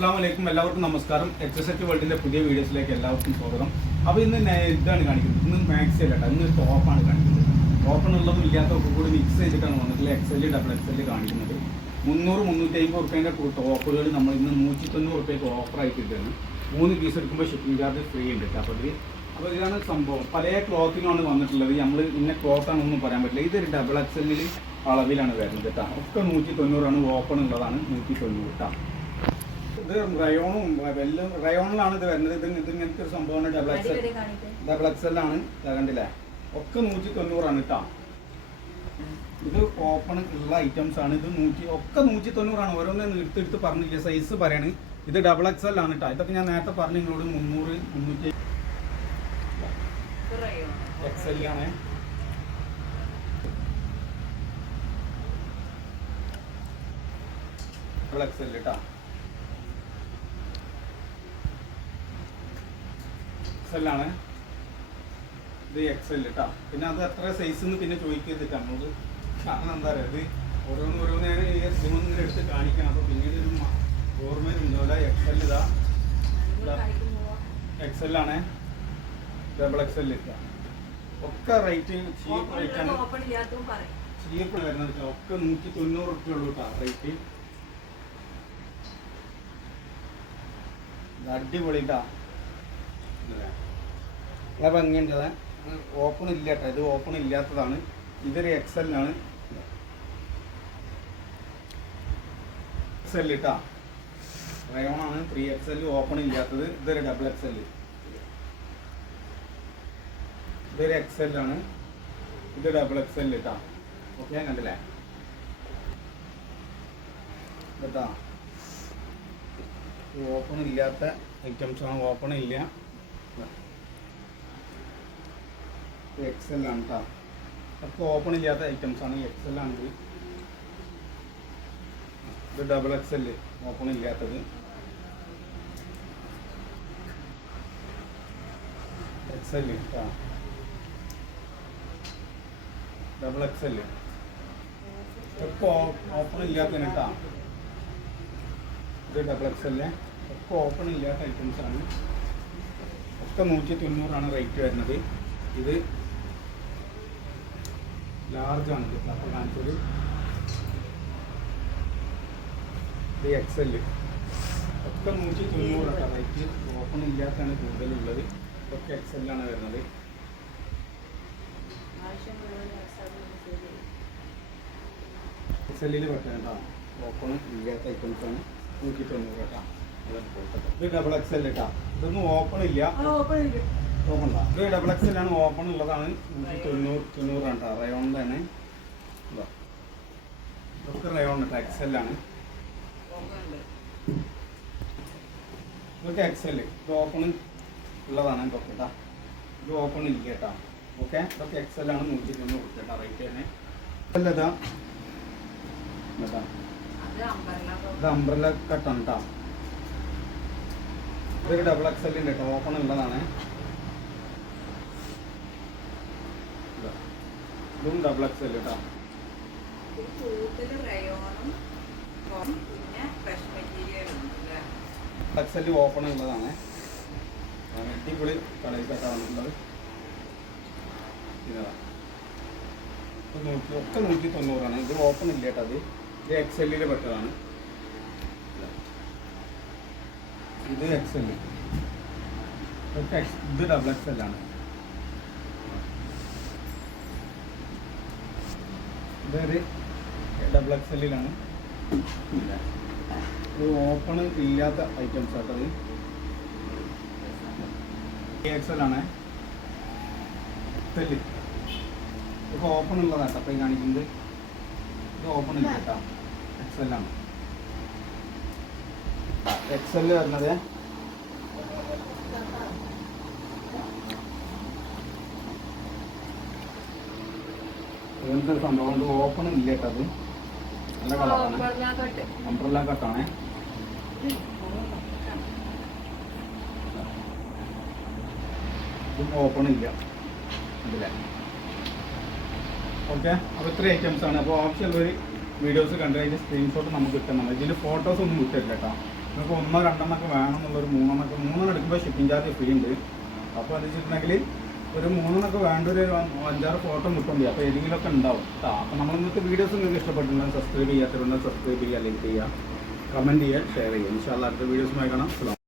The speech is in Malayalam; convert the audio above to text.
അസ്സാം വലൈക്കും എല്ലാവർക്കും നമസ്കാരം. എച്ച് എസ് എച്ച് വേൾഡിന്റെ പുതിയ വീഡിയോസിലേക്ക് എല്ലാവർക്കും സ്വാഗതം. അപ്പോൾ ഇന്ന് ഇതാണ് കാണിക്കുന്നത്. ഇന്ന് മാക്സ് അല്ല ഇന്ന് ടോപ്പാണ് കാണിക്കുന്നത്. ടോപ്പൺ ഉള്ളതും ഇല്ലാത്തതൊക്കെ കൂടി മിക്സ് ചെയ്തിട്ടാണ് വന്നിട്ടുള്ള എൽ ഡബിൾ എക്സ് എൽ കാണിക്കുന്നത്. മുന്നൂറ് മുന്നൂറ്റി അമ്പത് റുപ്യേന്റെ ടോപ്പുകൾ നമ്മൾ ഇന്ന് നൂറ്റി തൊണ്ണൂറ് റുപ്യക്ക് ഓഫർ ആയിട്ടിട്ടാണ് മൂന്ന് പീസ് എടുക്കുമ്പോൾ ഷിപ്പിംഗ് ചാർജ് ഫ്രീ ഉണ്ട് അപ്പോൾ അപ്പോൾ ഇതാണ് സംഭവം. പല ക്ലോത്തിനാണ് വന്നിട്ടുള്ളത്. നമ്മൾ ഇന്ന ക്ലോത്താണെന്നൊന്നും പറയാൻ പറ്റില്ല. ഇതൊരു ഡബിൾ എക്സ് എല്ലിൽ അളവിലാണ് വരുന്നത് കേട്ടോ. ഒക്കെ നൂറ്റി തൊണ്ണൂറാണ് ഓപ്പൺ ഉള്ളതാണ് നൂറ്റി തൊണ്ണൂറ് കേട്ടോ. ഇത് റയോണും വെല്ലും റയോണിലാണ് ഇത് വരുന്നത്. ഇത് ഇത് ഇങ്ങനത്തെ ഒരു സംഭവമാണ് ഡബിൾ എക്സൽ ഡബിൾ ദാ കണ്ടില്ലേ? ഒക്കെ നൂറ്റി തൊണ്ണൂറാണ് കേട്ടോ. ഇത് ഓപ്പൺ ഉള്ള ഐറ്റംസ് ആണ്. ഇത് നൂറ്റി ഒക്കെ നൂറ്റി തൊണ്ണൂറാണ് ഓരോന്നേ എടുത്ത് എടുത്ത് പറഞ്ഞില്ല? സൈസ് പറയാണ്. ഇത് ഡബിൾ എക്സൽ ആണ് കേട്ടോ. ഇതൊക്കെ ഞാൻ നേരത്തെ പറഞ്ഞു നിങ്ങളോട്. മുന്നൂറ് മുന്നൂറ്റി ആണ്. ഡബിൾ എക്സൽ കേട്ടോ. എക്സലാണ് ഇത് എക്സൽ കേട്ടോ പിന്നെ അത് എത്ര സൈസ് എന്ന് പിന്നെ ചോദിക്കരുത്. നമുക്ക് കാരണം എന്താ പറയുക ഇത് ഓരോന്ന് ഓരോന്ന് ഈ സിമൊന്നും ഇങ്ങനെ എടുത്ത് കാണിക്കണം. അപ്പോൾ പിന്നീട് ഒരു ഓർമ്മയിലുണ്ടാവില്ല എക്സൽ ഇതാ എക്സലാണ് ഡബിൾ എക്സൽ ഇട്ടാ ഒക്കെ റേറ്റ് ചീപ്പ് റേറ്റ് ആണ്. ചീപ്പ് വരുന്നത്. ഒക്കെ നൂറ്റി തൊണ്ണൂറ് റുപ്യ ഉള്ളൂ കേട്ടോ റേറ്റ് അടിപൊളി അടിപൊളിട്ടാ നല്ല ഭംഗിയുണ്ട്. ഓപ്പൺ ഇല്ല ഇത് ഓപ്പൺ ഇല്ലാത്തതാണ്. ഇതൊരു എക്സലിനാണ് എക്സൽ കേട്ടാ റയോണാണ് ത്രീ എക്സൽ ഓപ്പൺ ഇല്ലാത്തത്. ഇതൊരു ഡബിൾ എക്സൽ ഇതൊരു എക്സലാണ് ഇത് ഡബിൾ എക്സൽ കേട്ടാ ഓക്കെ കണ്ടില്ലേ? കേട്ടാ ഓപ്പൺ ഇല്ലാത്ത ഐറ്റംസ് ആണ്. ഓപ്പൺ ഇല്ല. എക്സൽ ആണ് കേട്ടോ ഒക്കെ ഓപ്പൺ ഇല്ലാത്ത ഐറ്റംസ് ആണ് എക്സൽ ആണ് ഇത് ഇത് ഡബിൾ എക്സൽ ഓപ്പൺ ഇല്ലാത്തത്. എക്സൽ കേട്ടോ ഡബിൾ എക്സൽ ഒക്കെ ഓപ്പൺ ഇല്ലാത്തതിന് കേട്ടോ ഇത് ഡബിൾ എക്സല്ലേ ഒക്കെ ഓപ്പൺ ഇല്ലാത്ത ഐറ്റംസ് ആണ്. ഒക്കെ നൂറ്റി തൊണ്ണൂറാണ് റേറ്റ് വരുന്നത്. ഇത് ലാർജ് ആണ്. അപ്പോൾ കാണിച്ചത് ഇത് എക്സൽ ഒക്കെ നൂറ്റി തൊണ്ണൂറൊക്കെ റേറ്റ് ഓപ്പൺ ഇല്ലാത്തതാണ് കൂടുതലുള്ളത്. ഇതൊക്കെ എക്സലാണ് വരുന്നത്. എക്സലിൽ പെട്ടേണ്ട ഓപ്പൺ ഇല്ലാത്ത ഐറ്റംസാണ് നൂറ്റി തൊണ്ണൂറ് കേട്ടോ. ഇത് ഡബിൾ എക്സൽ കേട്ടോ. ഇതൊന്നും ഓപ്പൺ ഇല്ല. ഓപ്പൺ ഇത് ഡബിൾ ഓപ്പൺ ഉള്ളതാണ്. തൊണ്ണൂറ് റയോൺ തന്നെ. ഇതാ. ഇതൊക്കെ റയോൺ ആണ്. ഇതൊക്കെ എക്സൽ ഇത് ഓപ്പൺ ഉള്ളതാണ് ഇതൊക്കെ ഇത്. ഓപ്പൺ ഇല്ല കേട്ടോ. ഓക്കെ ഇതൊക്കെ എക്സൽ ആണ് നൂറ്റി തൊണ്ണൂറ് കേട്ടോ റേറ്റ് തന്നെ. അല്ല ഇതാ. അംബ്രല്ല കട്ടാണ് കേട്ടോ. ഡബിൾ എക്സെല്ലിന്റെ കേട്ടോ ഓപ്പൺ ഉള്ളതാണ് ഇതാ. ഇതും ഡബിൾ എക്സൽ കേട്ടോ എക്സൽ ഓപ്പൺ ഉള്ളതാണ്. അടിപൊളി കളയിൽ കട്ടാണുള്ളത് ഇതാ. ഇത് നൂറ്റി ഒക്കെ നൂറ്റി തൊണ്ണൂറാണ് ഇത് ഓപ്പൺ ഇല്ല കേട്ടോ അത്. ഇത് എക്സലിൽ പെട്ടതാണ്. ഇതാ. എക്സ് എൽ എക്സ്- ഇത് ഡബിൾ എക്സൽ ആണ്. ഇതൊരു ഡബിൾ എക്സലിലാണ് ഒരു ഓപ്പൺ ഇല്ലാത്ത ഐറ്റംസ് ആട്ടത് ആണ്. എക്സൽ ഇതൊക്കെ ഓപ്പൺ ഉള്ളതാണ് അപ്പം കാണിക്കുന്നത്. ഇത് ഓപ്പൺ ഇല്ല കേട്ടോ. എക്സൽ ആണ്. എക്സൽ വരുന്നത് ഇങ്ങനത്തെ ഒരു സംഭവം ഇത് ഓപ്പൺ ഇല്ല കേട്ടോ അത്. നല്ല കളറാണ് അംബ്രല്ല കട്ടാണേ ഓപ്പൺ ഇല്ല. അതില്ലേ ഓക്കെ അപ്പോൾ ഇത്രയും ഐറ്റംസ് ആണ്. അപ്പോൾ ആവശ്യമുള്ളവർ വീഡിയോസ് കണ്ടു കഴിഞ്ഞാൽ സ്ക്രീൻഷോട്ട് നമുക്ക് കിട്ടുന്നുണ്ട് ഇതിന്റെ ഫോട്ടോസ് ഒന്നും കിട്ടില്ല കേട്ടോ. നിങ്ങൾക്ക് ഒന്നോ രണ്ടെണ്ണമൊക്കെ വേണമെന്നുള്ളൊരു മൂന്നെണ്ണമൊക്കെ മൂന്നെണ്ണം എടുക്കുമ്പോൾ ഷിപ്പിംഗ് ചാർജ് ഫ്രീ ഉണ്ട്. അപ്പോൾ എന്താ വെച്ചിട്ടുണ്ടെങ്കിൽ ഒരു മൂന്നെണ്ണൊക്കെ വേണ്ട ഒരു അഞ്ചാറ് ഫോട്ടോ കിട്ടുന്നുണ്ട് അപ്പോൾ ഏതെങ്കിലുമൊക്കെ ഉണ്ടാവും. അപ്പോൾ നമ്മൾ ഇന്നത്തെ വീഡിയോസ് നിങ്ങൾക്ക് ഇഷ്ടപ്പെട്ടിട്ടുണ്ടെങ്കിൽ സബ്സ്ക്രൈബ് ചെയ്യാത്തവരുണ്ടെങ്കിൽ സബ്സ്ക്രൈബ് ചെയ്യുക ലൈക്ക് ചെയ്യുക കമന്റ് ചെയ്യുക ഷെയർ ചെയ്യുക. ഇൻഷാല്ല അടുത്ത വീഡിയോസുമായി കാണാം.